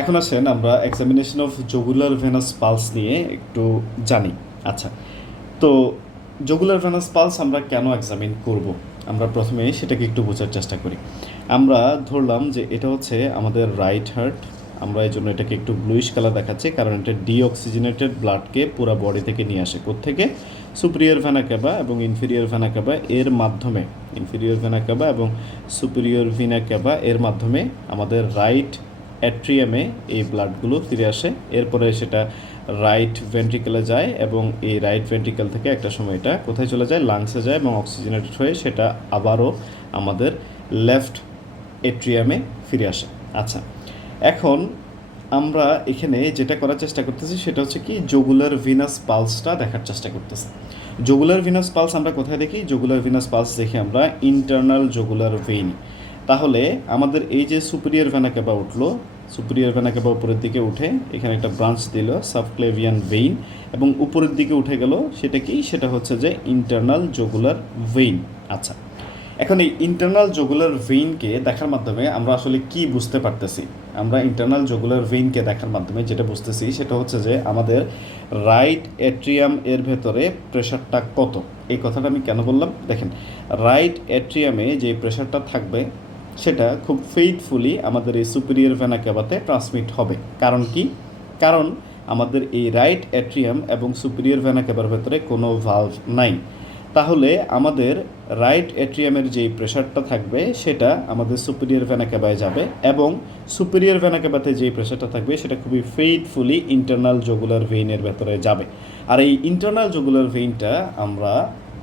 এখন আসেন আমরা examination of jugular venous pulse নিয়ে একটু জানি। আচ্ছা, তো জগুলার ভেনাস পালস আমরা কেন এক্সামিন করব, আমরা প্রথমে সেটাকে একটু বোঝার চেষ্টা করি। আমরা ধরলাম যে এটা হচ্ছে আমাদের রাইট হার্ট। আমরা এই জন্য এটাকে একটু ব্লুইশ কালার দেখাচ্ছি, কারণ এটা ডিঅক্সিজেনেটেড ব্লাডকে পুরো বডি থেকে নিয়ে আসে। কোত্থেকে? সুপিরিয়র ভেনা ক্যাভা এবং ইনফিরিয়র ভেনা ক্যাভা এর মাধ্যমে, ইনফিরিয়র ভেনা ক্যাভা এবং সুপিরিয়র ভেনা ক্যাভা এর মাধ্যমে আমাদের রাইট অ্যাট্রিয়ামে এই ব্লাডগুলো ফিরে আসে। এরপরে সেটা রাইট ভেন্ট্রিকেলে যায় এবং এই রাইট ভেন্ট্রিকেল থেকে একটা সময় এটা কোথায় চলে যায়? লাংসে যায় এবং অক্সিজেনেটেড হয়ে সেটা আবারও আমাদের লেফট এট্রিয়ামে ফিরে আসে। আচ্ছা, এখন আমরা এখানে যেটা করার চেষ্টা করতেছি সেটা হচ্ছে কি, জগুলার ভিনাস পালসটা দেখার চেষ্টা করতেছি। জগুলার ভিনাস পালস আমরা কোথায় দেখি? জগুলার ভিনাস পালস দেখি আমরা ইন্টারনাল জগুলার ভেইন। তাহলে আমাদের এই যে সুপিরিয়র ভেনা ক্যাভা উঠলো, সুপিরিয়র ভেনা ক্যাভা উপরের দিকে উঠে এখানে একটা ব্রাঞ্চ দিল সাবক্লেভিয়ান ভেইন এবং উপরের দিকে উঠে গেল, সেটা কি? সেটা হচ্ছে যে ইন্টারনাল জগুলার ভেইন। আচ্ছা, এখন এই ইন্টারনাল জগুলার ভেইনকে দেখার মাধ্যমে আমরা আসলে কি বুঝতে পারতেছি? আমরা ইন্টারনাল জগুলার ভেইনকে দেখার মাধ্যমে যেটা বুঝতেছি সেটা হচ্ছে যে আমাদের রাইট অ্যাট্রিয়াম এর ভেতরে প্রেশারটা কত। এই কথাটা আমি কেন বললাম? দেখেন, রাইট অ্যাট্রিয়ামে যে প্রেশারটা থাকবে সেটা খুব ফেইথফুলি আমাদের এই সুপিরিয়র ভেনা ক্যাভাতে ট্রান্সমিট হবে। কারণ কি? কারণ আমাদের এই রাইট অ্যাট্রিয়াম এবং সুপিরিয়র ভেনা ক্যাভার ভেতরে কোনো ভালভ নাই। তাহলে আমাদের রাইট অ্যাট্রিয়ামের যেই প্রেশারটা থাকবে সেটা আমাদের সুপিরিয়র ভেনা ক্যাভায় যাবে এবং সুপিরিয়র ভেনা ক্যাভাতে যেই প্রেশারটা থাকবে সেটা খুবই ফেইথফুলি ইন্টারনাল জগুলার ভেইনের ভেতরে যাবে। আর এই ইন্টারনাল জগুলার ভেইনটা আমরা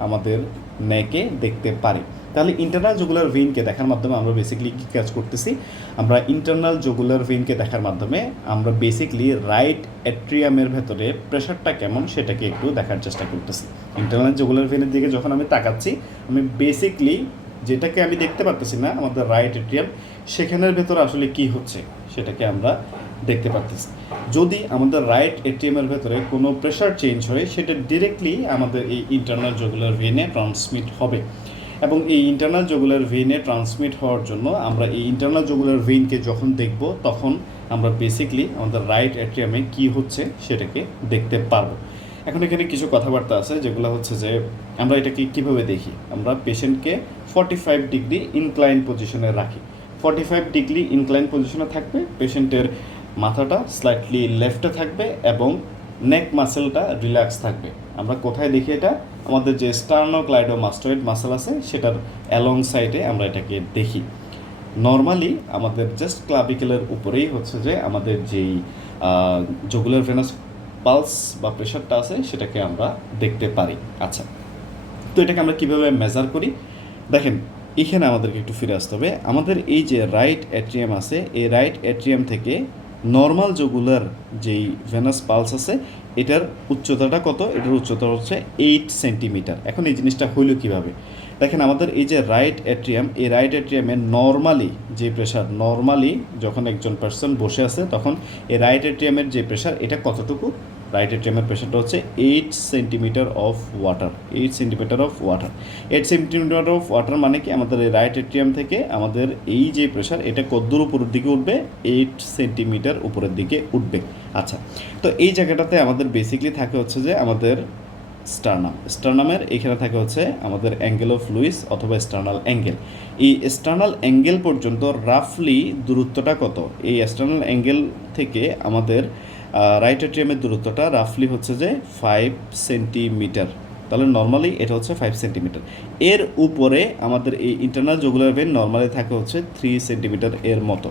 আমাদের নেকে দেখতে পারি। তাহলে ইন্টারনাল জগুলার ভেইনকে দেখার মাধ্যমে আমরা বেসিক্যালি কী কাজ করতেছি? আমরা ইন্টারনাল জগুলার ভেইনকে দেখার মাধ্যমে আমরা বেসিক্যালি রাইট অ্যাট্রিয়ামের ভেতরে প্রেশারটা কেমন সেটাকে একটু দেখার চেষ্টা করতেছি। ইন্টারনাল জগুলার ভেইনের দিকে যখন আমি তাকাচ্ছি, আমি বেসিক্যালি যেটাকে আমি দেখতে পারতেছি না, আমাদের রাইট অ্যাট্রিয়াম, সেখানের ভেতরে আসলে কি হচ্ছে সেটাকে আমরা দেখতে পারতেছি। যদি আমাদের রাইট এটিএমের ভেতরে কোনো প্রেশার চেঞ্জ হয়, সেটা ডিরেক্টলি আমাদের এই ইন্টারনাল জগুলার ভেইনে ট্রান্সমিট হবে এবং এই ইন্টারনাল জগুলার ভেইনে ট্রান্সমিট হওয়ার জন্য আমরা এই ইন্টারনাল জগুলার ভেইনকে যখন দেখব তখন আমরা বেসিক্যালি আমাদের রাইট অ্যাট্রিয়ামে কী হচ্ছে সেটাকে দেখতে পারবো। এখন এখানে কিছু কথাবার্তা আছে যেগুলো হচ্ছে যে আমরা এটাকে কীভাবে দেখি। আমরা পেশেন্টকে 45 ডিগ্রি ইনক্লাইন পজিশনে রাখি। 45 ডিগ্রি ইনক্লাইন পজিশনে থাকবে, পেশেন্টের মাথাটা স্লাইটলি লেফটে থাকবে এবং নেক মাসেলটা রিল্যাক্স থাকবে। আমরা কোথায় দেখি এটা? আমাদের যে স্টার্নোক্লাইডোমাস্টয়েড মাসেল আছে সেটার অ্যালং সাইডে আমরা এটাকে দেখি। নর্মালি আমাদের জাস্ট ক্লাভিকেলের উপরেই হচ্ছে যে আমাদের যেই জগুলার ভেনাস পালস বা প্রেশারটা আছে সেটাকে আমরা দেখতে পারি। আচ্ছা, তো এটাকে আমরা কীভাবে মেজার করি? দেখেন, এখানে আমাদেরকে একটু ফিরে আসতে হবে। আমাদের এই যে রাইট অ্যাট্রিয়াম আছে, এই রাইট অ্যাট্রিয়াম থেকে নর্মাল জগুলার যেই ভেনাস পালস আছে এটার উচ্চতাটা কত? এটার উচ্চতা হচ্ছে 8 সেন্টিমিটার। এখন এই জিনিসটা হইল কীভাবে? দেখেন, আমাদের এই যে রাইট অ্যাট্রিয়াম, এই রাইট অ্যাট্রিয়ামে নর্মালি যে প্রেশার, নর্মালি যখন একজন পার্সন বসে আছে তখন এই রাইট অ্যাট্রিয়ামের যে প্রেশার এটা কতটুকু? রাইট অ্যাট্রিয়ামের প্রেশারটা হচ্ছে 8 centimetre of water. 8 centimetre of water. 8 centimetre of water মানে কি? আমাদের এই রাইট অ্যাট্রিয়াম থেকে আমাদের এই যে প্রেশার এটা কতদূর উপরের দিকে উঠবে? 8 সেন্টিমিটার উপরের দিকে উঠবে। আচ্ছা, তো এই জায়গাটাতে আমাদের বেসিকলি থাকে হচ্ছে যে আমাদের স্টার্নামের এখানে থাকে হচ্ছে আমাদের অ্যাঙ্গেল অফ লুইস অথবা স্টার্নাল অ্যাঙ্গেল। এই স্টার্নাল অ্যাঙ্গেল পর্যন্ত রাফলি দূরত্বটা কত? এই স্টার্নাল অ্যাঙ্গেল থেকে আমাদের রাইট অ্যাট্রিয়ামের দূরত্বটা রাফলি হচ্ছে যে 5 সেন্টিমিটার। তাহলে নর্মালি এটা হচ্ছে 5 সেন্টিমিটার। এর উপরে আমাদের এই ইন্টারনাল জগুলার ভেইন নর্মালি থাকে হচ্ছে 3 সেন্টিমিটার এর মতো।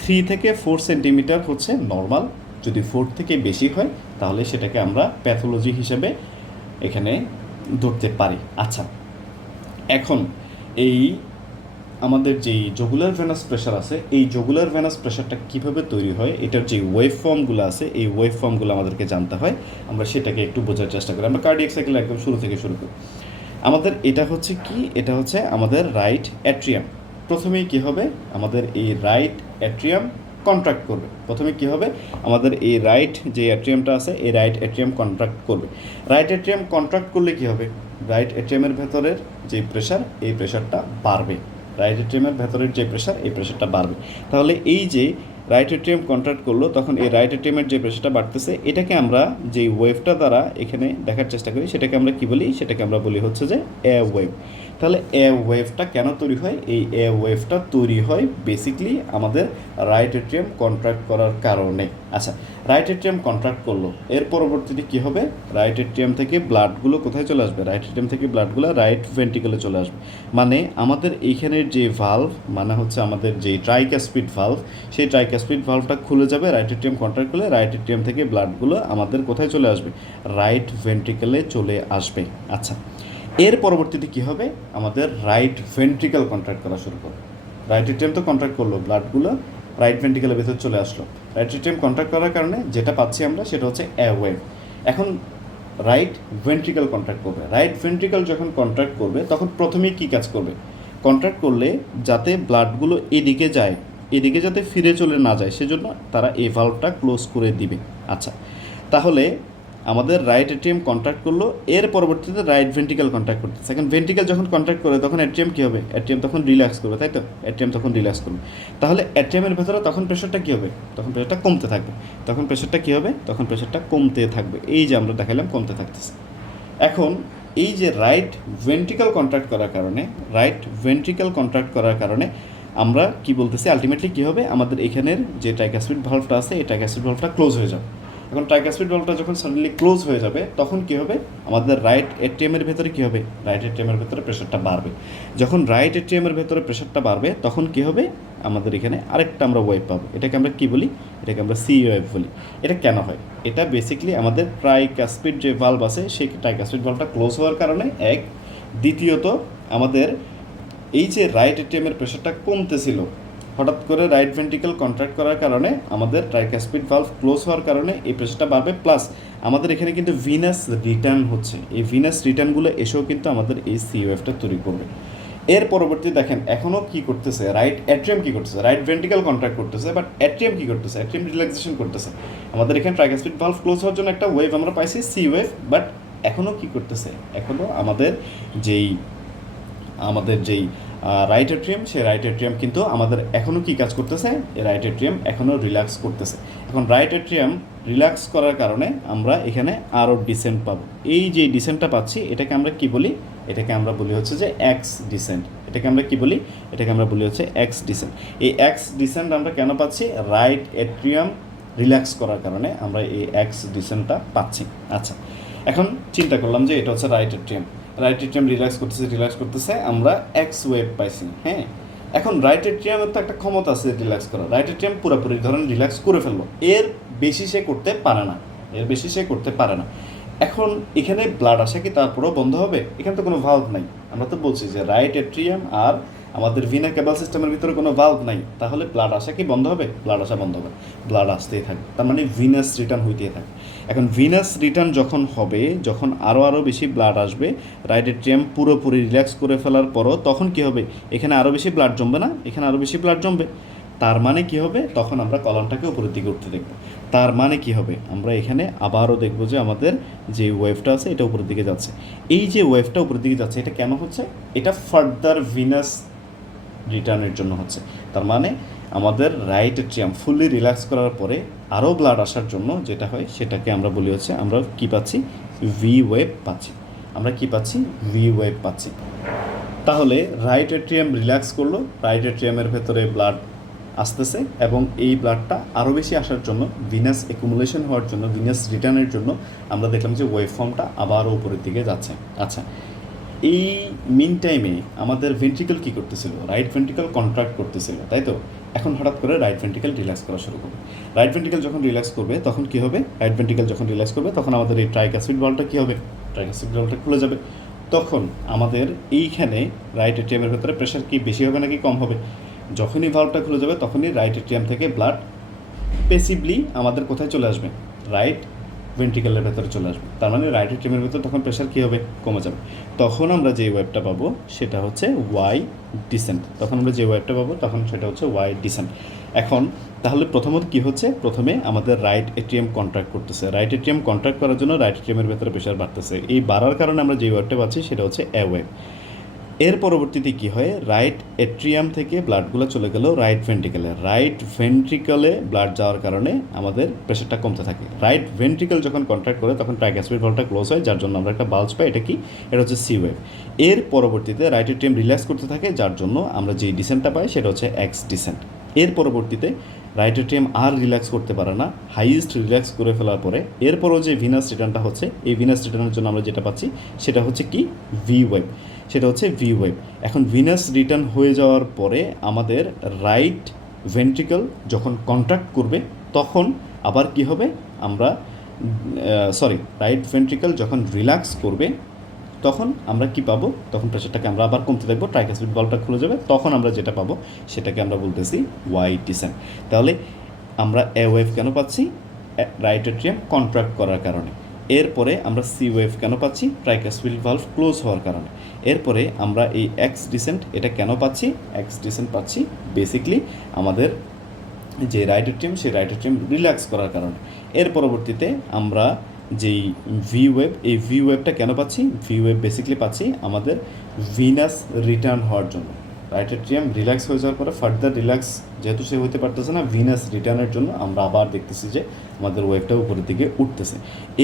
3 থেকে 4 সেন্টিমিটার হচ্ছে নর্মাল। যদি 4 থেকে বেশি হয় তাহলে সেটাকে আমরা প্যাথোলজি হিসেবে এখানে ধরতে পারি। আচ্ছা, এখন এই আমাদের যেই জগুলার ভেনাস প্রেশার আছে, এই জগুলার ভেনাস প্রেশারটা কীভাবে তৈরি হয়, এটার যে ওয়েভ ফর্মগুলো আছে এই ওয়েভ ফর্মগুলো আমাদেরকে জানতে হয়। আমরা সেটাকে একটু বোঝার চেষ্টা করি। আমরা কার্ডিয়াক সাইকেল একদম শুরু থেকে শুরু করি। আমাদের এটা হচ্ছে কি? এটা হচ্ছে আমাদের রাইট অ্যাট্রিয়াম। প্রথমেই কী হবে? আমাদের এই রাইট অ্যাট্রিয়াম কন্ট্রাক্ট করবে। প্রথমে কী হবে? আমাদের এই রাইট যে অ্যাট্রিয়ামটা আছে এই রাইট অ্যাট্রিয়াম কন্ট্রাক্ট করবে। রাইট অ্যাট্রিয়াম কন্ট্রাক্ট করলে কী হবে? রাইট অ্যাট্রিয়ামের ভেতরের যে প্রেশার এই প্রেশারটা বাড়বে। রাইট অ্যাট্রিয়ামের ভেতরের যে প্রেশার এই প্রেশারটা বাড়বে। তাহলে এই যে রাইট এট্রিয়াম কন্ট্রাক্ট করলো, তখন এই রাইট এট্রিয়ামের যে প্রেশারটা বাড়তেছে এটাকে আমরা যেই ওয়েভটা দ্বারা এখানে দেখার চেষ্টা করি সেটাকে আমরা কি বলি, সেটাকে আমরা বলি হচ্ছে যে এ ওয়েভ। তাহলে এ ওয়েভটা কেন তৈরি হয়? এই এ ওয়েভটা তৈরি হয় বেসিকলি আমাদের রাইট এট্রিয়াম কন্ট্রাক্ট করার কারণে। আচ্ছা, রাইট এট্রিয়াম কন্ট্রাক্ট করলো, এর পরবর্তীতে কী হবে? রাইট এট্রিয়াম থেকে ব্লাডগুলো কোথায় চলে আসবে? রাইট এট্রিয়াম থেকে ব্লাডগুলো রাইট ভেন্ট্রিকলে চলে আসবে। মানে আমাদের এইখানের যে ভালভ, মানে হচ্ছে আমাদের যে ট্রাইক্যাসপিড ভালভ, সেই ট্রাইক্যাসপিড ভালভটা খুলে যাবে রাইট এট্রিয়াম কন্ট্রাক্ট করলে। রাইট এট্রিয়াম থেকে ব্লাডগুলো আমাদের কোথায় চলে আসবে? রাইট ভেন্ট্রিকলে চলে আসবে। আচ্ছা, এর পরবর্তীতে কী হবে? আমাদের রাইট ভেন্ট্রিকল কন্ট্রাক্ট করা শুরু করবে। রাইট এট্রিয়াম তো কন্ট্রাক্ট করলো, ব্লাডগুলো রাইট ভেন্ট্রিকলের ভিতর চলে আসলো। রাইট এট্রিয়াম কন্ট্রাক্ট করার কারণে যেটা পাচ্ছি আমরা সেটা হচ্ছে এ ওয়েভ। এখন রাইট ভেন্ট্রিকল কন্ট্রাক্ট করবে। রাইট ভেন্ট্রিকল যখন কন্ট্রাক্ট করবে তখন প্রথমেই কী কাজ করবে? কন্ট্রাক্ট করলে যাতে ব্লাডগুলো এদিকে যায়, এদিকে যাতে ফিরে চলে না যায় সেজন্য তারা এই ভালভটা ক্লোজ করে দিবে। আচ্ছা, তাহলে আমাদের রাইট এট্রিয়াম কন্ট্রাক্ট করলো, এর পরবর্তীতে রাইট ভেন্ট্রিকল কন্ট্রাক্ট করতেছে। এখন ভেন্ট্রিকল যখন কন্ট্রাক্ট করে তখন এট্রিয়াম কী হবে? এট্রিয়াম তখন রিল্যাক্স করবে, তাই তো? এট্রিয়াম তখন রিল্যাক্স করবে। তাহলে এট্রিয়ামের ভেতরে তখন প্রেশারটা কী হবে? তখন প্রেশারটা কমতে থাকবে। তখন প্রেশারটা কী হবে? তখন প্রেশারটা কমতে থাকবে। এই যে আমরা দেখালাম কমতে থাকতেছে। এখন এই যে রাইট ভেন্ট্রিকল কন্ট্রাক্ট করার কারণে, রাইট ভেন্ট্রিকল কন্ট্রাক্ট করার কারণে আমরা কি বলতেছি, আলটিমেটলি কী হবে? আমাদের এখানের যে ট্রাইক্যাসপিড ভালভটা আছে এই ট্রাইক্যাসপিড ভালভটা ক্লোজ হয়ে যাবে। এখন ট্রাইক্যাসপিড ভালভটা যখন সাডেনলি ক্লোজ হয়ে যাবে তখন কী হবে? আমাদের রাইট এট্রিয়ামের ভেতরে কী হবে? রাইট এট্রিয়ামের ভেতরে প্রেশারটা বাড়বে। যখন রাইট এট্রিয়ামের ভেতরে প্রেশারটা বাড়বে তখন কী হবে? আমাদের এখানে আরেকটা আমরা ওয়েভ পাবো। এটাকে আমরা কী বলি? এটাকে আমরা সি ওয়েভ বলি। এটা কেন হয়? এটা বেসিক্যালি আমাদের ট্রাইক্যাসপিড যে ভালভ আছে সেই ট্রাইক্যাসপিড ভালভটা ক্লোজ হওয়ার কারণে এক। দ্বিতীয়ত আমাদের এই যে রাইট এট্রিয়ামের প্রেশারটা কমতেছিল, হঠাৎ করে রাইট ভেন্ট্রিকল কন্ট্রাক্ট করার কারণে আমাদের ট্রাইক্যাসপিড ভালভ ক্লোজ হওয়ার কারণে এই প্রেশারটা বাড়বে। প্লাস আমাদের এখানে কিন্তু ভিনাস রিটার্ন হচ্ছে, এই ভিনাস রিটার্নগুলো এসেও কিন্তু আমাদের এই সি ওয়েভটা তৈরি করবে। এর পরবর্তী দেখেন এখনও কী করতেছে? রাইট অ্যাট্রিয়াম কী করতেছে? রাইট ভেন্ট্রিকল কন্ট্রাক্ট করতেছে, বাট অ্যাট্রিয়াম কী করতেছে? অ্যাট্রিয়াম রিল্যাক্সেশন করতেছে। আমাদের এখানে ট্রাইক্যাসপিড ভালভ ক্লোজ হওয়ার জন্য একটা ওয়েভ আমরা পাইছি, সি ওয়েভ, বাট এখনও কী করতেছে? এখনও আমাদের যেই রাইট এট্রিয়াম, সেই রাইট এট্রিয়াম কিন্তু আমাদের এখনও কী কাজ করতেছে? এই রাইট এট্রিয়াম এখনও রিল্যাক্স করতেছে। এখন রাইট এট্রিয়াম রিল্যাক্স করার কারণে আমরা এখানে আরও ডিসেন্ট পাবো। এই যে ডিসেন্টটা পাচ্ছি এটাকে আমরা কি বলি? এটাকে আমরা বলি হচ্ছে যে এক্স ডিসেন্ট। এটাকে আমরা কি বলি? এটাকে আমরা বলি হচ্ছে এক্স ডিসেন্ট। এই এক্স ডিসেন্ট আমরা কেন পাচ্ছি? রাইট এট্রিয়াম রিল্যাক্স করার কারণে আমরা এই এক্স ডিসেন্টটা পাচ্ছি। আচ্ছা, এখন চিন্তা করলাম যে এটা হচ্ছে right atrium. Right atrium relax করতেছে, আমরা এক্স ওয়েভ পাইছি। হ্যাঁ, এখন রাইট এট্রিয়ামের তো একটা ক্ষমতা আছে রিল্যাক্স করা। রাইট এট্রিয়াম পুরোপুরি ধরেন রিল্যাক্স করে ফেললো, এর বেশি সে করতে পারে না। এখন এখানে ব্লাড আসা কি তারপরেও বন্ধ হবে? এখানে তো কোনো ভালভ নাই। আমরা তো বলছি যে রাইট এট্রিয়াম আর আমাদের ভিনা কেবল সিস্টেমের ভিতরে কোনো ভালভ নাই, তাহলে ব্লাড আসা কি বন্ধ হবে? ব্লাড আসা বন্ধ হবে, ব্লাড আসতেই থাকবে, তার মানে ভিনাস রিটার্ন হইতেই থাকে। এখন ভিনাস রিটার্ন যখন হবে, যখন আরও বেশি ব্লাড আসবে, রাইট এট্রিয়াম পুরোপুরি রিল্যাক্স করে ফেলার পরও তখন কি হবে? এখানে আরও বেশি ব্লাড জমবে না? এখানে আরও বেশি ব্লাড জমবে। তার মানে কি হবে? তখন আমরা কলামটাকে উপরের দিকে উঠতে দেখব। তার মানে কি হবে? আমরা এখানে আবারও দেখব যে আমাদের যে ওয়েভটা আছে এটা উপরের দিকে যাচ্ছে। এই যে ওয়েভটা উপরের দিকে যাচ্ছে এটা কেন হচ্ছে? এটা ফার্দার ভিনাস রিটার্নের জন্য হচ্ছে। তার মানে আমাদের রাইট এট্রিয়াম ফুললি রিল্যাক্স করার পরে আরও ব্লাড আসার জন্য যেটা হয় সেটাকে আমরা বলি হচ্ছে, আমরা কি পাচ্ছি? ভি ওয়েভ পাচ্ছি। আমরা কি পাচ্ছি? ভি ওয়েভ পাচ্ছি। তাহলে রাইট এট্রিয়াম রিল্যাক্স করলো, রাইট এট্রিয়ামের ভেতরে ব্লাড আসতেছে এবং এই ব্লাডটা আরও বেশি আসার জন্য, ভিনাস অ্যাকুমুলেশন হওয়ার জন্য, ভিনাস রিটার্নের জন্য আমরা দেখলাম যে ওয়েভ ফর্মটা আবারও উপরের দিকে যাচ্ছে। আচ্ছা, এই মিন টাইমে আমাদের ভেন্ট্রিকল কী করতেছিল? রাইট ভেন্ট্রিকল কন্ট্রাক্ট করতেছিল, তাই তো? এখন হঠাৎ করে রাইট ভেন্ট্রিকল রিল্যাক্স করা শুরু করবে। রাইট ভেন্ট্রিকল যখন রিল্যাক্স করবে তখন কী হবে? রাইট ভেন্ট্রিকল যখন রিল্যাক্স করবে তখন আমাদের এই ট্রাইক্যাসপিড ভালভটা কী হবে? ট্রাইক্যাসপিড ভালভটা খুলে যাবে। তখন আমাদের এইখানে রাইট এট্রিয়ামের ভেতরে প্রেশার কি বেশি হবে নাকি কম হবে? যখনই ভালভটা খুলে যাবে তখনই রাইট এট্রিয়াম থেকে ব্লাড পেসিভলি আমাদের কোথায় চলে আসবে? রাইট ভেন্ট্রিকলের ভেতরে চলে আসবে। তার মানে রাইট এট্রিয়ামের ভেতরে তখন প্রেশার কী হবে? কমে যাবে। তখন আমরা যে ওয়েভটা পাবো সেটা হচ্ছে ওয়াই ডিসেন্ট। তখন আমরা যে ওয়েভটা পাবো তখন সেটা হচ্ছে ওয়াই ডিসেন্ট। এখন তাহলে প্রথমত কী হচ্ছে? প্রথমে আমাদের রাইট এট্রিয়াম কন্ট্রাক্ট করতেছে। রাইট এট্রিয়াম কন্ট্রাক্ট করার জন্য রাইট এট্রিয়ামের ভেতরে প্রেশার বাড়তেছে। এই বাড়ার কারণে আমরা যে ওয়েভটা পাচ্ছি সেটা হচ্ছে এ ওয়েভ। এর পরবর্তীতে কি হয়, রাইট এট্রিয়াম থেকে ব্লাডগুলো চলে গেল রাইট ভেন্ট্রিকলে। রাইট ভেন্ট্রিকলে ব্লাড যাওয়ার কারণে আমাদের প্রেশারটা কমতে থাকে। রাইট ভেন্ট্রিকল যখন কন্ট্রাক্ট করে তখন ট্রাইকাসপিড ভালভটা ক্লোজ হয়, যার জন্য আমরা একটা বাল্জ পাই। এটা কি? এটা হচ্ছে সি ওয়েভ। এর পরবর্তীতে রাইট এট্রিয়াম রিল্যাক্স করতে থাকে, যার জন্য আমরা যে ডিসেন্টটা পাই সেটা হচ্ছে এক্স ডিসেন্ট। এর পরবর্তীতে রাইট এট্রিয়াম আর রিল্যাক্স করতে পারে না, হাইয়েস্ট রিল্যাক্স করে ফেলার পরে এরপরও যে ভিনাস রিটার্নটা হচ্ছে, এই ভিনাস রিটার্নের জন্য আমরা যেটা পাচ্ছি সেটা হচ্ছে কি? V wave. সেটা হচ্ছে ভি ওয়েভ। এখন ভিনাস রিটার্ন হয়ে যাওয়ার পরে আমাদের রাইট ভেন্ট্রিকল যখন কন্ট্রাক্ট করবে তখন আবার কি হবে, আমরা রাইট ভেন্ট্রিকল যখন রিল্যাক্স করবে তখন আমরা কি পাবো, তখন প্রেশারটাকে আমরা আবার কমতে থাকবো, ট্রাইকাসপিড ভালভটা খুলে যাবে, তখন আমরা যেটা পাবো সেটাকে আমরা বলতেছি ওয়াই ডিসেন্ট। তাহলে আমরা এ ওয়েভ কেন পাচ্ছি? রাইট এট্রিয়াম কন্ট্রাক্ট করার কারণে। এরপরে আমরা সি ওয়েভ কেন পাচ্ছি? ট্রাইকাসপিড ভালভ ক্লোজ হওয়ার কারণে। এরপরে আমরা এই এক্স ডিসেন্ট এটা কেন পাচ্ছি? এক্স ডিসেন্ট পাচ্ছি বেসিকলি আমাদের যে রাইট এট্রিয়াম, সেই রাইট এট্রিয়াম রিল্যাক্স করার কারণে। এর পরবর্তীতে আমরা যেই ভি ওয়েভ, এই ভি ওয়েভটা কেন পাচ্ছি? ভি ওয়েভ বেসিকলি পাচ্ছি আমাদের ভিনাস রিটার্ন হওয়ার জন্য। রাইট এট্রিয়াম রিল্যাক্স হয়ে যাওয়ার পরে ফার্দার রিল্যাক্স যেহেতু সে হতে পারতেছে না, ভিনাস রিটার্নের জন্য আমরা আবার দেখতেছি যে আমাদের ওয়েভটা উপরের দিকে উঠতেছে।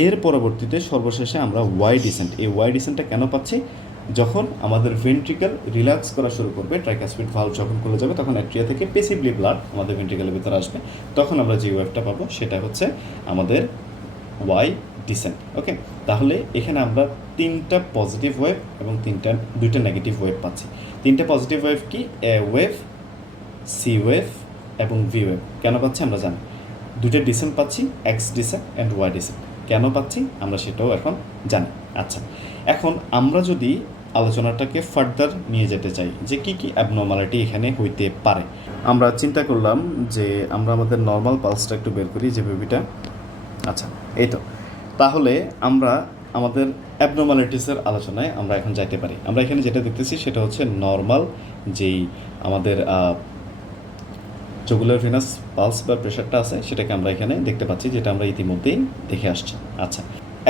এর পরবর্তীতে সর্বশেষে আমরা ওয়াই ডিসেন্ট, এই ওয়াই ডিসেন্টটা কেন পাচ্ছি? যখন আমাদের ভেন্ট্রিকল রিল্যাক্স করা শুরু করবে, ট্রাইকাসপিড ভালভ যখন খুলে যাবে তখন অ্যাট্রিয়া থেকে পেসিভলি ব্লাড আমাদের ভেন্ট্রিকলের ভিতরে আসবে, তখন আমরা যে ওয়েভটা পাবো সেটা হচ্ছে আমাদের ওয়াই ডিসেন্ট। ওকে, তাহলে এখানে আমরা তিনটা পজিটিভ ওয়েভ এবং দুইটা নেগেটিভ ওয়েভ পাচ্ছি। তিনটা পজিটিভ ওয়েভ কি? এ ওয়েভ, সি ওয়েভ এবং ভি ওয়েভ। কেন পাচ্ছি আমরা জানি। দুইটা ডিসেন্ট পাচ্ছি, X descent and Y descent. কেন পাচ্ছি আমরা সেটাও এখন জানি। আচ্ছা, এখন আমরা যদি আলোচনাটাকে ফার্দার নিয়ে যেতে চাই যে কী কী অ্যাবনর্মালিটি এখানে হইতে পারে, আমরা চিন্তা করলাম যে আমরা আমাদের নর্মাল পালসটা একটু বের করি, যে বেবিটা। আচ্ছা, এই তো। তাহলে আমরা আমাদের অ্যাবনর্মালিটিসের আলোচনায় আমরা এখন যাইতে পারি। আমরা এখানে যেটা দেখতেছি সেটা হচ্ছে নর্মাল যেই আমাদের জুগুলার ভেনাস পালস বা প্রেশারটা আছে সেটাকে আমরা এখানে দেখতে পাচ্ছি, যেটা আমরা ইতিমধ্যেই দেখে আসছি। আচ্ছা,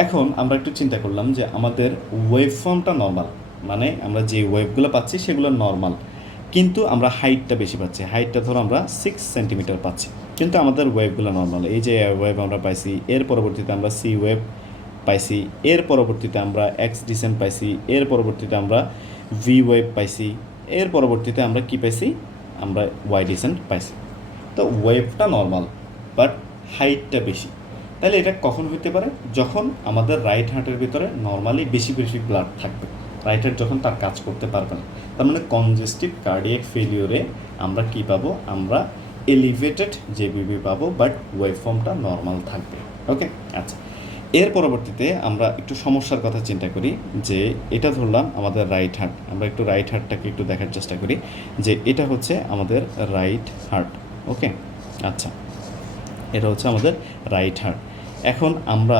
এখন আমরা একটু চিন্তা করলাম যে আমাদের ওয়েভ ফর্মটা নর্মাল, মানে আমরা যে ওয়েভগুলো পাচ্ছি সেগুলো নর্মাল, কিন্তু আমরা হাইটটা বেশি পাচ্ছি। হাইটটা ধরো আমরা 6 সেন্টিমিটার পাচ্ছি, কিন্তু আমাদের ওয়েভগুলো নর্মাল। এই যে ওয়েভ আমরা পাইছি, এর পরবর্তীতে আমরা সি ওয়েভ পাইছি, এর পরবর্তীতে আমরা এক্স ডিসেন্ট পাইছি, এর পরবর্তীতে আমরা ভি ওয়েভ পাইছি, এর পরবর্তীতে আমরা কি পাইছি? আমরা ওয়াই ডিসেন্ট পাইছি। তো ওয়েভটা নর্মাল বাট হাইটটা বেশি। তাহলে এটা কখন হইতে পারে? যখন আমাদের রাইট হার্টের ভিতরে নর্মালি বেশি বেশি ব্লাড থাকবে, রাইট হার্ট যখন তার কাজ করতে পারবে না। তার মানে কনজেস্টিভ কার্ডিয়াক ফেলিওরে আমরা কি পাবো? আমরা এলিভেটেড জেবিবি পাবো, বাট ওয়েভ ফর্মটা নর্মাল থাকবে। ওকে, আচ্ছা। এর পরবর্তীতে আমরা একটু সমস্যার কথা চিন্তা করি, যে এটা ধরলাম আমাদের রাইট হার্ট। আমরা একটু রাইট হার্টটাকে একটু দেখার চেষ্টা করি, যে এটা হচ্ছে আমাদের রাইট হার্ট। ওকে, আচ্ছা, এটা হচ্ছে আমাদের রাইট হার্ট। এখন আমরা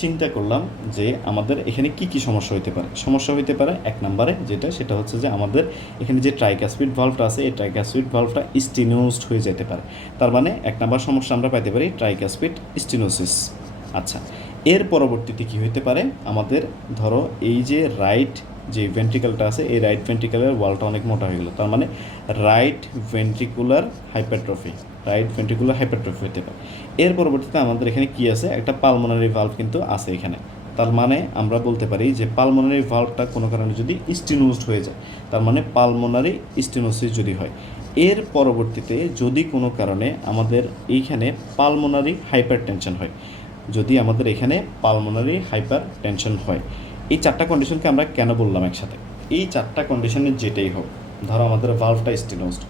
চিন্তা করলাম যে আমাদের এখানে কি কি সমস্যা হইতে পারে। সমস্যা হইতে পারে এক নম্বরে যেটা, সেটা হচ্ছে যে আমাদের এখানে যে ট্রাইকাসপিড ভালভটা আছে, এই ট্রাইকাসপিড ভালভটা স্টিনোজড হয়ে যেতে পারে। তার মানে এক নম্বর সমস্যা আমরা পাইতে পারি ট্রাইকাসপিড স্টিনোসিস। আচ্ছা, এর পরবর্তীতে কি হইতে পারে? আমাদের ধরো এই যে রাইট যে ভেন্ট্রিকলটা আছে, এই রাইট ভেন্ট্রিকলের ওয়ালটা অনেক মোটা হয়ে গেল, তার মানে right ventricular hypertrophy, right ventricular hypertrophy হতে পারে। এর পরবর্তীতে আমাদের এখানে কি আছে? একটা পালমোনারি ভালভ কিন্তু আছে এখানে। তার মানে আমরা বলতে পারি যে পালমোনারি ভালভটা কোনো কারণে যদি স্টিনোজড হয়ে যায়, তার মানে পালমোনারি স্টিনোসিস যদি হয়। এর পরবর্তীতে যদি কোনো কারণে আমাদের এইখানে পালমোনারি হাইপারটেনশন হয়, যদি আমাদের এখানে পালমোনারি হাইপার টেনশন হয়, এই চারটা কন্ডিশনকে আমরা কেন বললাম একসাথে? এই চারটা কন্ডিশনের যেটাই হোক, ধরো আমাদের ভালভটা স্টিনোজড,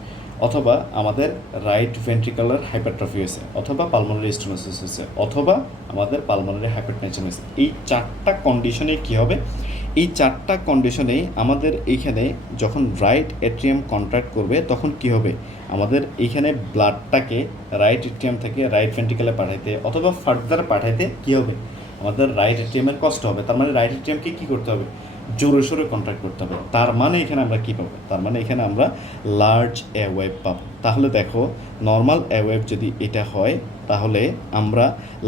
অথবা আমাদের রাইট ভেন্ট্রিকুলার হাইপারট্রফি হয়েছে, অথবা পালমোনারি স্টেনোসিস হয়েছে, অথবা আমাদের পালমোনারি হাইপারটেনশন হয়েছে, এই চারটা কন্ডিশনে কী হবে? এই চারটা কন্ডিশনে আমাদের এইখানে যখন রাইট এট্রিয়াম কন্ট্রাক্ট করবে তখন কি হবে? আমাদের এইখানে ব্লাডটাকে রাইট এট্রিয়াম থেকে রাইট ভেন্ট্রিকুলে পাঠাইতে অথবা ফার্দার পাঠাইতে কী হবে? আমাদের রাইট এট্রিয়ামের কষ্ট হবে। তার মানে রাইট এট্রিয়ামকে কী করতে হবে? জোরে সোরে কন্ট্রাক্ট করতে হবে। তার মানে এখানে আমরা কী পাবো? তার মানে এখানে আমরা লার্জ ওয়েভ পাবো। তাহলে দেখো, নর্মাল ওয়েভ যদি এটা হয়, তাহলে আমরা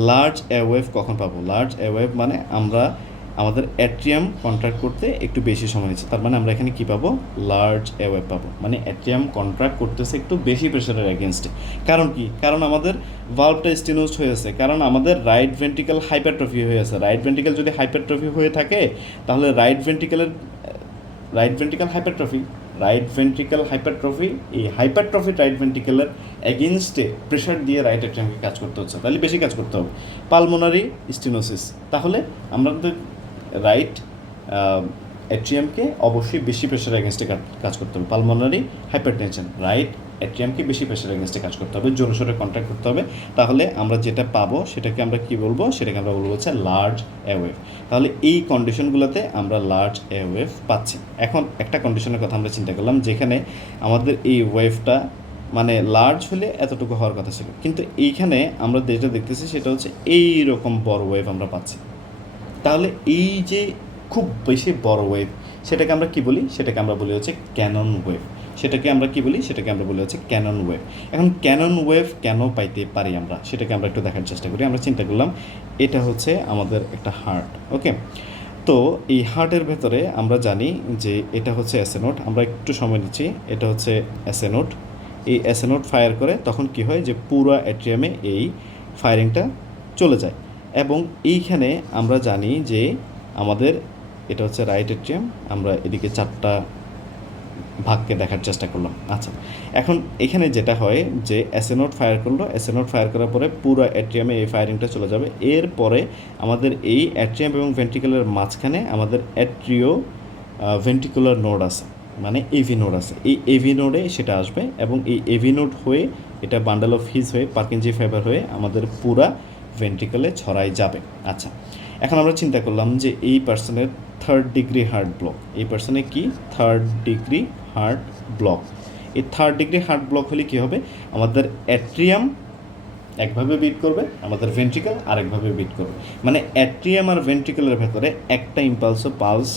লার্জ ওয়েভ কখন পাবো? লার্জ ওয়েভ মানে আমরা আমাদের অ্যাট্রিয়াম কন্ট্রাক্ট করতে একটু বেশি সময় নিচ্ছে, তার মানে আমরা এখানে কী পাবো, লার্জ এওয়েভ পাবো। মানে অ্যাট্রিয়াম কন্ট্রাক্ট করতেছে একটু বেশি প্রেশারের এগেনস্টে। কারণ কি, কারণ আমাদের ভালভটা স্টেনোজড হয়েছে, কারণ আমাদের রাইট ভেন্ট্রিকেল হাইপারট্রফি হয়েছে। রাইট ভেন্ট্রিকেল যদি হাইপারট্রফি হয়ে থাকে তাহলে রাইট ভেন্ট্রিকেল হাইপারট্রফি, এই হাইপারট্রফি রাইট ভেন্ট্রিকেলের এগেনস্টে প্রেশার দিয়ে রাইট অ্যাট্রিয়ামকে কাজ করতে হচ্ছে, তাহলে বেশি কাজ করতে হবে। পালমোনারি স্টেনোসিস, তাহলে আমাদের রাইট অ্যাট্রিয়ামকে অবশ্যই বেশি প্রেশার এগেনস্টে কাজ করতে হবে। পালমোনারি হাইপারটেনশন, রাইট অ্যাট্রিয়ামকে বেশি প্রেশার এগেনস্টে কাজ করতে হবে, জোরে সোরে কন্ট্রাক্ট করতে হবে। তাহলে আমরা যেটা পাবো সেটাকে আমরা কী বলবো, সেটাকে আমরা বলবো হচ্ছে লার্জ এওয়েভ। তাহলে এই কন্ডিশনগুলোতে আমরা লার্জ এওয়েভ পাচ্ছি। এখন একটা কন্ডিশনের কথা আমরা চিন্তা করলাম, যেখানে আমাদের এই ওয়েভটা মানে লার্জ হলে এতটুকু হওয়ার কথা ছিল, কিন্তু এইখানে আমরা যেটা দেখতেছি সেটা হচ্ছে এই রকম বড় ওয়েভ আমরা পাচ্ছি। তাহলে এই যে খুব বেশি বড় ওয়েভ, সেটাকে আমরা কি বলি, সেটাকে আমরা বলি হচ্ছে ক্যানন ওয়েভ। সেটাকে আমরা কি বলি, সেটাকে আমরা বলি হচ্ছে ক্যানন ওয়েভ। এখন ক্যানন ওয়েভ কেন পাইতে পারি আমরা, সেটাকে আমরা একটু দেখার চেষ্টা করি। আমরা চিন্তা করলাম এটা হচ্ছে আমাদের একটা হার্ট, ওকে। তো এই হার্টের ভেতরে আমরা জানি যে এটা হচ্ছে অ্যাসেনোড, আমরা একটু সময় দিচ্ছি, এটা হচ্ছে অ্যাসেনোড। এই অ্যাসেনোড ফায়ার করে তখন কি হয়, যে পুরো অ্যাট্রিয়ামে এই ফায়ারিংটা চলে যায়। এবং এইখানে আমরা জানি যে আমাদের এটা হচ্ছে রাইট অ্যাট্রিয়াম, আমরা এদিকে 4টা ভাগকে দেখার চেষ্টা করলাম। আচ্ছা, এখন এখানে যেটা হয় যে অ্যাসেনোড ফায়ার করলো, অ্যাসেনোড ফায়ার করার পরে পুরো অ্যাট্রিয়ামে এই ফায়ারিংটা চলে যাবে। এরপরে আমাদের এই অ্যাট্রিয়াম এবং ভেন্ট্রিকুলার মাঝখানে আমাদের অ্যাট্রিও ভেন্ট্রিকুলার নোড আছে, মানে এভি নোড আছে। এই এভি নোডে সেটা আসবে এবং এই এভি নোড হয়ে এটা বান্ডেল অফ হিজ হয়ে পার্কিনজি ফাইবার হয়ে আমাদের পুরা ভেন্ট্রিকলে ছড়াই যাবে। আচ্ছা, এখন আমরা চিন্তা করলাম যে এই পার্সনের 3rd ডিগ্রি হার্ট ব্লক, এই পার্সনের কি 3rd ডিগ্রি হার্ট ব্লক। এই 3rd ডিগ্রি হার্ট ব্লক হলে কী হবে, আমাদের অ্যাট্রিয়াম একভাবে বিট করবে, আমাদের ভেন্ট্রিকেল আরেকভাবে বিট করবে। মানে অ্যাট্রিয়াম আর ভেন্ট্রিকেলের ভেতরে একটা ইম্পালসও পালস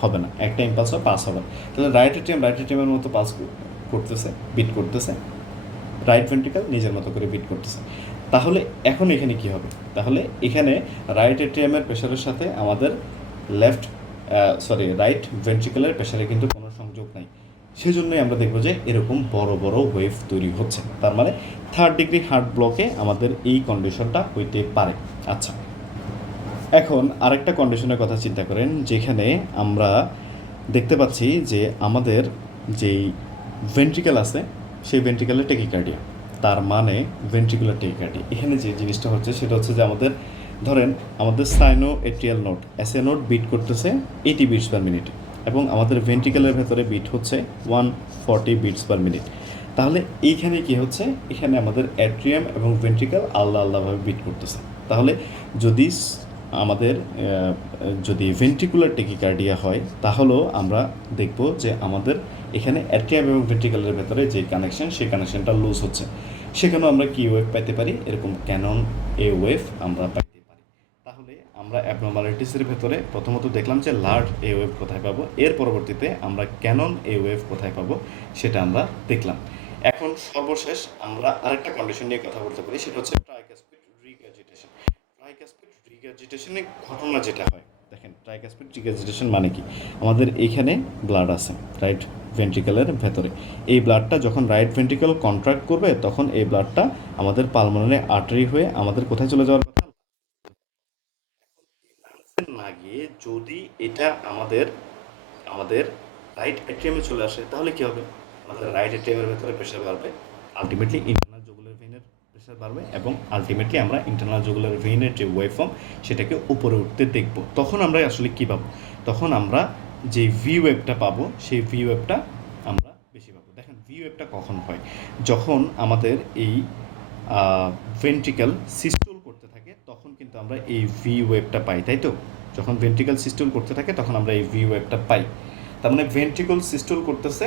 হবে না, একটা ইম্পালসও পাস হবে না। তাহলে রাইট অ্যাট্রিয়ামের মতো পাস করতেছে, বিট করতেছে, রাইট ভেন্ট্রিকেল নিজের মতো করে বিট করতেছে। তাহলে এখন এখানে কি হবে, তাহলে এখানে রাইট অ্যাট্রিয়ামের প্রেশারের সাথে আমাদের রাইট ভেন্ট্রিকেলের প্রেশারে কিন্তু কোনো সংযোগ নাই। সেজন্যই আমরা দেখব যে এরকম বড় বড় ওয়েভ তৈরি হচ্ছে। তার মানে 3rd ডিগ্রি হার্ট ব্লকে আমাদের এই কন্ডিশনটা হইতে পারে। আচ্ছা, এখন আরেকটা কন্ডিশনের কথা চিন্তা করেন, যেখানে আমরা দেখতে পাচ্ছি যে আমাদের যেই ভেন্ট্রিকেল আছে সেই ভেন্ট্রিকেলের টেকিকার্ডিয়া, তার মানে ভেন্ট্রিকুলার টেকিকার্ডিয়া। এখানে যে জিনিসটা হচ্ছে সেটা হচ্ছে যে আমাদের ধরেন আমাদের sino atrial node SA node beat করতেছে 80 বিটস পার মিনিট এবং আমাদের ভেন্ট্রিকেলের ভেতরে বিট হচ্ছে 140 বিটস পার মিনিট। তাহলে এইখানে কি হচ্ছে, এখানে আমাদের অ্যাট্রিয়াম এবং ভেন্ট্রিকেল আলাদা আলাদাভাবে বিট করতেছে। তাহলে যদি আমাদের যদি ভেন্ট্রিকুলার টেকিকার্ডিয়া হয় তাহলেও আমরা দেখব যে আমাদের এখানে অ্যাট্রিয়াম এবং ভেন্ট্রিকেলের ভেতরে যে কানেকশন, সেই কানেকশনটা লুজ হচ্ছে। সেখানেও আমরা কি ওয়েভ পাইতে পারি, এরকম ক্যানন এ ওয়েভ আমরা পাইতে পারি। তাহলে আমরা অ্যাবনর্মালিটিসের ভেতরে প্রথমত দেখলাম যে লার্জ এ ওয়েভ কোথায় পাবো, এর পরবর্তীতে আমরা ক্যানন এ ওয়েভ কোথায় পাবো সেটা আমরা দেখলাম। এখন সর্বশেষ আমরা আরেকটা কন্ডিশন নিয়ে কথা বলতে পারি, সেটা হচ্ছে ট্রাইকাসপিড রিগ্যাজিটেশন। ট্রাইকাসপিড রিগ্যাজিটেশনের ঘটনা যেটা হয়, দেখেন ট্রাইকাসপিড রিগ্যাজিটেশন মানে কি, আমাদের এইখানে ব্লাড আছে রাইট ভেন্ট্রিকেলের ভেতরে। এই ব্লাডটা যখন রাইট ভেন্ট্রিকেল কন্ট্রাক্ট করবে তখন এই ব্লাডটা আমাদের পালমোনারি আর্টারি হয়ে আমাদের কোথায় চলে যাওয়ার কথা না গিয়ে, যদি এটা আমাদের আমাদের রাইট অ্যাট্রিয়ামে চলে আসে তাহলে কি হবে, আমাদের রাইট অ্যাট্রিয়ামের ভেতরে প্রেশার বাড়বে, আলটিমেটলি ইন্টারনাল জুগুলার ভেইনের প্রেশার বাড়বে এবং আলটিমেটলি আমরা ইন্টারনাল জুগুলার ভেইনের যে ওয়েভফর্ম সেটাকে উপরে উঠতে দেখব। তখন আমরা আসলে কী পাবো, তখন আমরা যে ভি ওয়েভটা পাবো সেই ভি ওয়েভটা আমরা বেশি পাবো। দেখেন ভি ওয়েভটা কখন হয়, যখন আমাদের এই ভেন্ট্রিকেল সিস্টুল করতে থাকে তখন কিন্তু আমরা এই ভি ওয়েভটা পাই, তাই তো? যখন ভেন্ট্রিকেল সিস্টুল করতে থাকে তখন আমরা এই ভি ওয়েভটা পাই। তার মানে ভেন্ট্রিকল সিস্টুল করতেছে,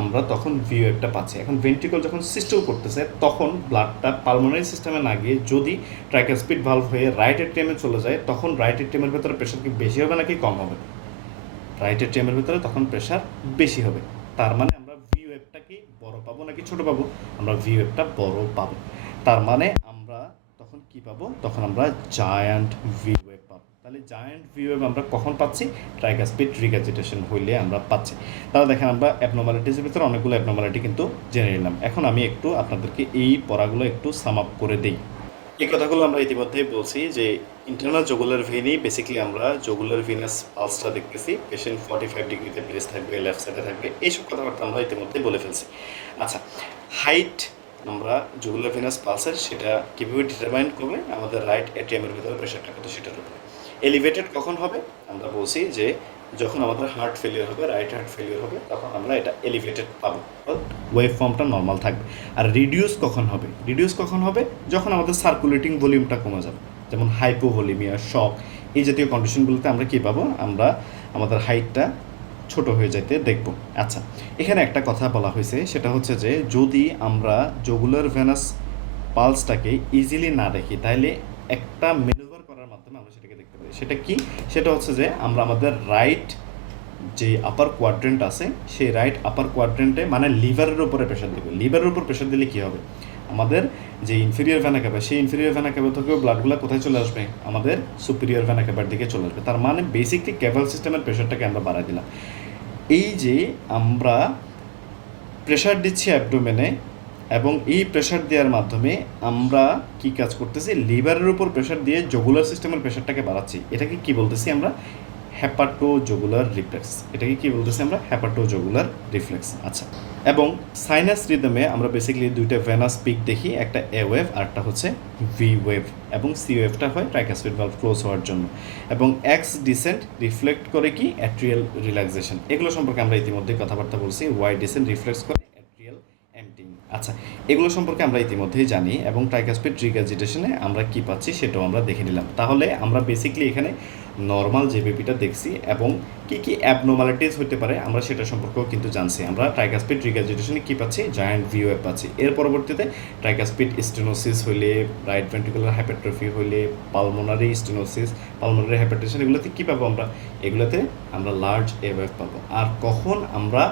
আমরা তখন ভি ওয়েভটা পাচ্ছি। এখন ভেন্ট্রিকল যখন সিস্টুল করতেছে তখন ব্লাডটা পালমোনারি সিস্টেমে না গিয়ে যদি ট্রাইকাসপিড ভালভ হয়ে রাইট অ্যাট্রিয়ামে চলে যায় তখন রাইট অ্যাট্রিয়ামের ভেতরে প্রেশার কি বেশি হবে নাকি কম হবে? রাইট অ্যাট্রিয়ামের ভেতরে তখন প্রেশার বেশি হবে। তার মানে আমরা ভি ওয়েভটা কি বড় পাবো নাকি ছোট পাবো? আমরা ভি ওয়েভটা বড় পাবো। তার মানে আমরা তখন তখন কি পাবো, তখন আমরা জায়ান্ট ভি ওয়েভ পাবো। তাহলে জায়ান্ট ভি ওয়েভ আমরা কখন পাচ্ছি, ট্রাইকাসপিড রিগ্যাজিটেশন হইলে আমরা পাচ্ছি। তাহলে দেখেন আমরা অ্যাবনর্মালিটিসের ভিতরে অনেকগুলো অ্যাবনর্মালিটি কিন্তু জেনে নিলাম। এখন আমি একটু আপনাদেরকে এই পড়াগুলো একটু সাম আপ করে দিই। এই কথাগুলো আমরা ইতিমধ্যেই বলছি যে ইন্টারনাল জগুলার ভেইনই বেসিক্যালি আমরা জগুলার ভিনাস পালসটা দেখতেছি। পেশেন্ট 45 ডিগ্রিতে প্লেস থাকবে, লেফট সাইডে থাকবে, এইসব কথাবার্তা আমরা ইতিমধ্যেই বলে ফেলছি। আচ্ছা, হাইট আমরা জগুলার ভিনাস পালসের সেটা কীভাবে ডিটারমাইন করবে, আমাদের রাইট এটিএমের ভিতরে প্রেশারটা কত সেটার উপরে। এলিভেটেড কখন হবে, আমরা বলছি যে যখন আমাদের হার্ট ফেলিয়ার হবে, রাইট হার্ট ফেলিয়ার হবে, তখন আমরা এটা এলিভেটেড পাবো, ওয়েভ ফর্মটা নর্মাল থাকবে। আর রিডিউস কখন হবে, রিডিউস কখন হবে, যখন আমাদের সার্কুলেটিং ভলিউমটা কমে যাবে, যেমন হাইপোভলিমিয়া, শক, এই জাতীয় কন্ডিশনগুলোতে আমরা কী পাবো, আমরা আমাদের হাইটটা ছোট হয়ে যেতে দেখব। আচ্ছা, এখানে একটা কথা বলা হয়েছে, সেটা হচ্ছে যে যদি আমরা জগুলার ভেনাস পালসটাকে ইজিলি না দেখি, তাহলে একটা ম্যানুভার করার মাধ্যমে আমরা সেটাকে দেখতে পারি। সেটা কি, সেটা হচ্ছে যে আমরা আমাদের রাইট যে আপার কোয়াড্রেন্ট আছে, সেই রাইট আপার কোয়াড্রেন্টে মানে লিভারের উপরে প্রেশার দেবো। লিভারের উপর প্রেশার দিলে কী হবে, আমাদের যে ইনফেরিয়র ভেনা ক্যাভা, সেই ইনফেরিয়র ভেনা ক্যাভা থেকেও ব্লাডগুলো কোথায় চলে আসবে, আমাদের সুপিরিয়র ভেনা ক্যাভার দিকে চলে আসবে। তার মানে বেসিকলি ক্যাভাল সিস্টেমের প্রেশারটাকে আমরা বাড়াই দিলাম। এই যে আমরা প্রেশার দিচ্ছি অ্যাবডোমেনে, এবং এই প্রেশার দেওয়ার মাধ্যমে আমরা কি কাজ করতেছি, লিভারের উপর প্রেশার দিয়ে জগুলার সিস্টেমের প্রেশারটাকে বাড়াচ্ছি। এটাকে কি বলতেছি আমরা, হ্যাপাটোজগুলার রিফ্লেক্স। এটাকে কি বলতেছি আমরা, হ্যাপাটোজগুলার রিফ্লেক্স। আচ্ছা, এবং সাইনাস রিদমে আমরা বেসিক্যালি দুইটা ভেনাস পিক দেখি, একটা এ ওয়েভ আর একটা হচ্ছে ভি ওয়েভ, এবং সি ওয়েভটা হয় ট্রাইকাসপিড ভালভ ক্লোজ হওয়ার জন্য, এবং এক্স ডিসেন্ট রিফ্লেক্ট করে কি অ্যাট্রিয়াল রিল্যাক্সেশন। এগুলো সম্পর্কে আমরা ইতিমধ্যে কথাবার্তা বলছি। ওয়াই ডিসেন্ট রিফ্লেক্স করে অ্যাট্রিয়াল এমটিং। আচ্ছা, এগুলো সম্পর্কে আমরা ইতিমধ্যেই জানি, এবং ট্রাইকাসপিড রিগ্যাজিটেশনে আমরা কি পাচ্ছি সেটাও আমরা দেখে নিলাম। তাহলে আমরা বেসিক্যালি এখানে নর্মাল জেবিপিটা দেখছি, এবং কি কি অ্যাবনর্মালিটিস হতে পারে আমরা সেটা সম্পর্কেও কিন্তু জানছি। আমরা ট্রাইকাসপিড রিগ্যাজিটেশনে কি পাচ্ছি, জায়ান্ট ভি ওয়েভ পাচ্ছি। এর পরবর্তীতে ট্রাইকাসপিড স্টেনোসিস হইলে, রাইট ভেন্ট্রিকুলার হাইপারট্রফি হইলে, পালমোনারি স্টেনোসিস, পালমোনারি হাইপারটেনশন, এগুলোতে কী পাবো আমরা, এগুলোতে আমরা লার্জ এ ওয়েভ পাবো। আর কখন আমরা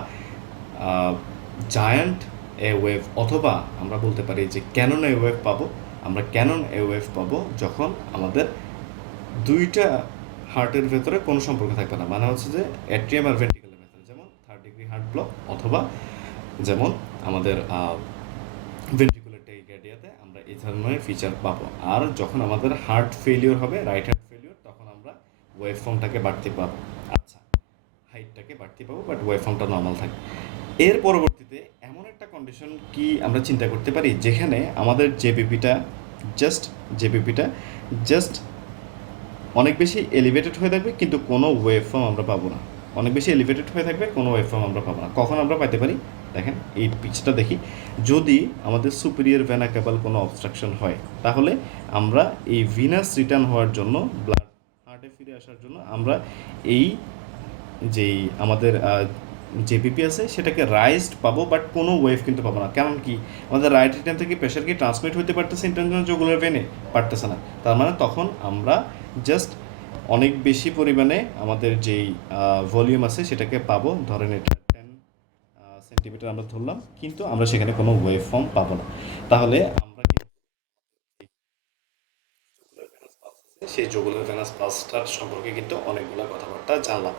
জায়ান্ট এ ওয়েভ অথবা আমরা বলতে পারি যে ক্যানন এ ওয়েভ পাবো, আমরা ক্যানন এ ওয়েভ পাবো যখন আমাদের দুইটা হার্টের ভেতরে কোনো সম্পর্ক থাকবে না, মানে হচ্ছে যে অ্যাট্রিয়াম আর ভেন্ট্রিকুলার ভেতরে, যেমন 3rd ডিগ্রি হার্ট ব্লক, অথবা যেমন আমাদের ভেন্ট্রিকুলার ট্যাকিকার্ডিয়াতে আমরা এই ধরনের ফিচার পাবো। আর যখন আমাদের হার্ট ফেলিওর হবে, রাইট হার্ট ফেলিওর, তখন আমরা ওয়েভ ফর্মটাকে বাড়তে পাবো। আচ্ছা, হাইটটাকে বাড়তে পাবো, বাট ওয়েভ ফর্মটা নর্মাল থাকে। এর পরবর্তীতে এমন একটা কন্ডিশন কি আমরা চিন্তা করতে পারি, যেখানে আমাদের জেবিপিটা জাস্ট অনেক বেশি এলিভেটেড হয়ে থাকবে, কিন্তু কোনো ওয়েভ ফর্ম আমরা পাবো না। অনেক বেশি এলিভেটেড হয়ে থাকবে, কোনো ওয়েভ ফর্ম আমরা পাবো না। কখন আমরা পাইতে পারি, দেখেন এই পিকচারটা দেখি, যদি আমাদের সুপিরিয়র ভেনা ক্যাভাল কোনো অবস্ট্রাকশন হয়, তাহলে আমরা এই ভিনাস রিটার্ন হওয়ার জন্য, ব্লাড হার্টে ফিরে আসার জন্য আমরা এই যেই আমাদের জেপিপি আছে সেটাকে রাইজড পাবো, বাট কোনো ওয়েভ কিন্তু পাবো না। কারণ কি, আমাদের রাইট রিটার্ন থেকে প্রেশার কি ট্রান্সমিট হতে পারতেছে ইন্টারনাল জগুলার ভেনে, পারতেছে না। তার মানে তখন আমরা জাস্ট অনেক বেশি পরিমাণে আমাদের যেই ভলিউম আছে সেটাকে পাবো, ধরেন এটা 10 সেন্টিমিটার আমরা ধরলাম, কিন্তু আমরা সেখানে কোনো ওয়েভ ফর্ম পাবো না। তাহলে আমরা সেই জগুলার ভেনাস পালসটার সম্পর্কে কিন্তু অনেকগুলো কথাবার্তা জানলাম।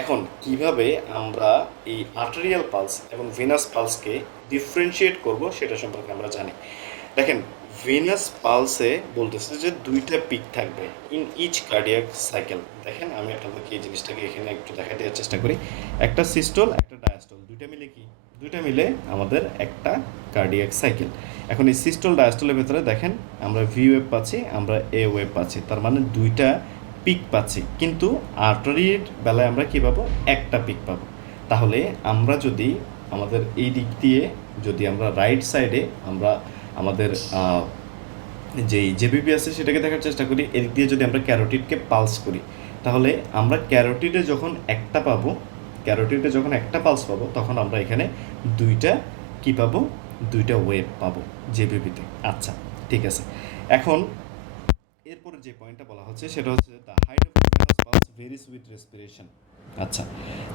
এখন কিভাবে আমরা এই আর্টেরিয়াল পালস এবং ভেনাস পালসকে ডিফারেন্সিয়েট করব সেটা সম্পর্কে আমরা জানি। দেখেন, ভেনাস পালসে বলতেছে যে দুইটা পিক থাকবে ইন ইচ কার্ডিয়াক সাইকেল। দেখেন, আমি আপনাদেরকে এই জিনিসটাকে এখানে একটু দেখা দেওয়ার চেষ্টা করি। একটা সিস্টোল, একটা ডায়াস্টোল, দুইটা মিলে কি, দুইটা মিলে আমাদের একটা কার্ডিয়াক সাইকেল। এখন এই সিস্টোল ডায়াস্টোলের ভেতরে দেখেন আমরা ভি ওয়েভ পাচ্ছি, আমরা এ ওয়েভ পাচ্ছি, তার মানে দুইটা পিক পাচ্ছি। কিন্তু আর্টারির বেলায় আমরা কী পাবো, একটা পিক পাবো। তাহলে আমরা যদি আমাদের এই দিক দিয়ে যদি আমরা রাইট সাইডে আমরা আমাদের যেই জেবিপি আছে সেটাকে দেখার চেষ্টা করি, এদিক দিয়ে যদি আমরা ক্যারোটিডকে পালস করি, তাহলে আমরা ক্যারোটিডে যখন একটা পালস পাবো, তখন আমরা এখানে দুইটা কি পাবো, দুইটা ওয়েভ পাবো জেবিপিতে। আচ্ছা, ঠিক আছে। এখন এরপরে যে পয়েন্টটা বলা হচ্ছে সেটা হচ্ছে the height of venous pulse varies with respiration. আচ্ছা,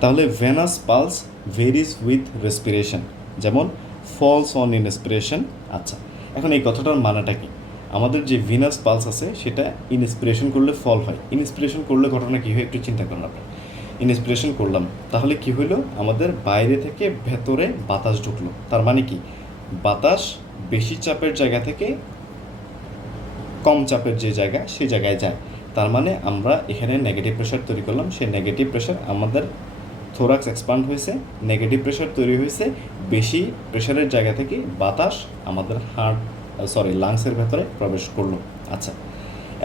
তাহলে venous pulse varies with respiration, যেমন ফলস অন ইনস্পিরেশন। আচ্ছা, এখন এই কথাটার মানেটা কি? আমাদের যে ভিনাস পালস আছে সেটা ইনস্পিরেশন করলে ফল হয়। ইনস্পিরেশন করলে ঘটনা কী হয় একটু চিন্তা করুন আপনি। ইনস্পিরেশন করলাম, তাহলে কি হইলো, আমাদের বাইরে থেকে ভেতরে বাতাস ঢুকলো। তার মানে কি, বাতাস বেশি চাপের জায়গা থেকে কম চাপের যে জায়গা সেই জায়গায় যায়। তার মানে আমরা এখানে নেগেটিভ প্রেশার তৈরি করলাম, সেই নেগেটিভ প্রেশার আমাদের থোরাক্স এক্সপান্ড হয়েছে, নেগেটিভ প্রেশার তৈরি হয়েছে, বেশি প্রেশারের জায়গা থেকে বাতাস আমাদের লাংসের ভেতরে প্রবেশ করলো। আচ্ছা,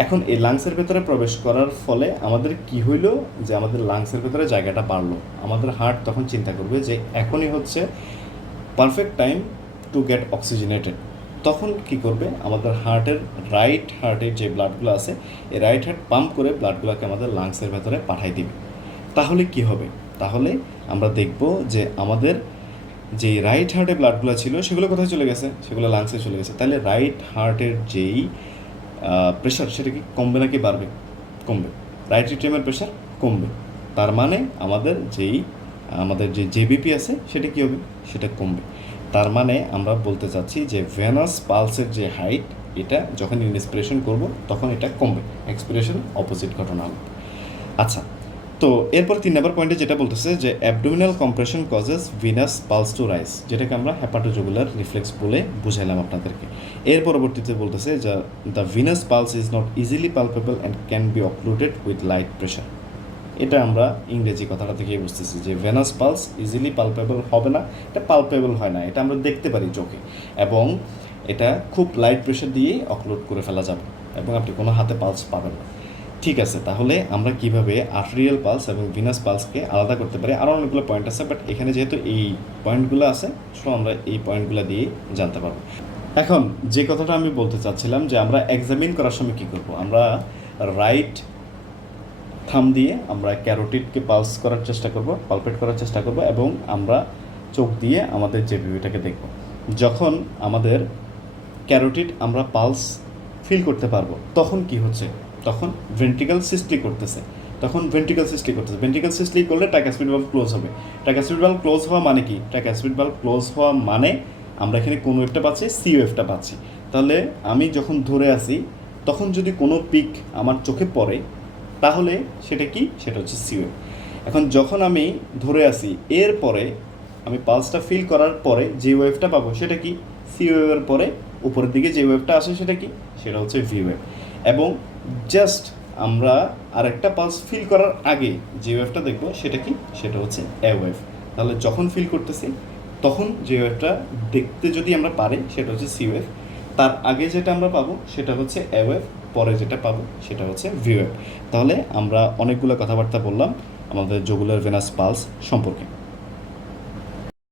এখন এই লাংসের ভেতরে প্রবেশ করার ফলে আমাদের কি হইলো, যে আমাদের লাংসের ভেতরে জায়গাটা বাড়লো। আমাদের হার্ট তখন চিন্তা করবে যে এখনই হচ্ছে perfect time to get oxygenated. তখন কি করবে, আমাদের রাইট হার্টের যে ব্লাডগুলো আছে, এই রাইট হার্ট পাম্প করে ব্লাডগুলোকে আমাদের লাংসের ভেতরে পাঠাই দিবে। তাহলে কি হবে, তাহলে আমরা দেখব যে আমাদের যে রাইট হার্টে ব্লাডগুলো ছিল সেগুলো কোথায় চলে গেছে, সেগুলো লাংসে চলে গেছে। তাহলে রাইট হার্টের যেই প্রেশার সেটা কি কমবে নাকি বাড়বে? কমবে। রাইট এটিএমের প্রেশার কমবে। তার মানে আমাদের যে জেবিপি আছে সেটা কী হবে, সেটা কমবে। তার মানে আমরা বলতে চাচ্ছি যে ভেনাস পালসের যে হাইট, এটা যখন ইন্সপিরেশন করব তখন এটা কমবে, এক্সপিরেশন অপোজিট ঘটনা হবে। আচ্ছা, তো এরপর 3 নম্বর পয়েন্টে যেটা বলতেছে যে abdominal compression causes Venus pulse to rise, যেটাকে আমরা হেপাটোজুগুলার রিফ্লেক্স বলে বুঝাইলাম আপনাদেরকে। এর পরবর্তীতে বলতেছে যে the Venus pulse is not easily palpable and can be occluded with light pressure. এটা আমরা ইংরেজি কথাটা থেকেই বুঝতেছি যে ভেনাস পালস ইজিলি পালপেবল হবে না, এটা পালপেবল হয় না, এটা আমরা দেখতে পারি চোখে, এবং এটা খুব লাইট প্রেশার দিয়েই অক্লুড করে ফেলা যাবে এবং আপনি কোনো হাতে পালস পাবেন না। ঠিক আছে, তাহলে আমরা কিভাবে আর্টেরিয়াল পালস এবং ভিনাস পালসকে আলাদা করতে পারি? আরও অনেকগুলো পয়েন্ট আছে, বাট এখানে যেহেতু এই পয়েন্টগুলো আছে, সো আমরা এই পয়েন্টগুলো দিয়ে জানতে পারবো। এখন যে কথাটা আমি বলতে চাচ্ছিলাম যে আমরা এক্সামিন করার সময় কী করব, আমরা রাইট থাম দিয়ে আমরা ক্যারোটিডকে পালস করার চেষ্টা করব, পালপেট করার চেষ্টা করব, এবং আমরা চোখ দিয়ে আমাদের জেবিপিটাকে দেখব। যখন আমাদের ক্যারোটিড আমরা পালস ফিল করতে পারবো, তখন কি হচ্ছে, তখন ভেন্ট্রিকাল সিস্টলি করতেছে। ভেন্ট্রিকাল সিস্টলি করলে ট্রাইকাসপিড ভালভ ক্লোজ হবে। ট্রাইকাসপিড ভালভ ক্লোজ হওয়া মানে কি? ট্রাইকাসপিড ভালভ ক্লোজ হওয়া মানে আমরা এখানে কোন ওয়েভটা পাচ্ছি, সি ওয়েভটা পাচ্ছি। তাহলে আমি যখন ধরে আসি, তখন যদি কোনো পিক আমার চোখে পড়ে, তাহলে সেটা কি, সেটা হচ্ছে সি ওয়েভ। এখন যখন আমি ধরে আসি, এরপরে আমি পালসটা ফিল করার পরে যে ওয়েভটা পাবো সেটা কি, সি ওয়েভের পরে উপরের দিকে যে ওয়েভটা আসে সেটা কি, সেটা হচ্ছে ভি ওয়েভ। এবং জাস্ট আমরা আরেকটা পালস ফিল করার আগে যে ওয়েভটা দেখবো সেটা কি, সেটা হচ্ছে এ ওয়েভ। তাহলে যখন ফিল করতেছি তখন যে ওয়েভটা দেখতে যদি আমরা পারি সেটা হচ্ছে সি ওয়েভ, তার আগে যেটা আমরা পাবো সেটা হচ্ছে এ ওয়েভ, পরে যেটা পাবো সেটা হচ্ছে ভি ওয়েভ। তাহলে আমরা অনেকগুলো কথাবার্তা বললাম আমাদের জুগুলার ভেনাস পালস সম্পর্কে।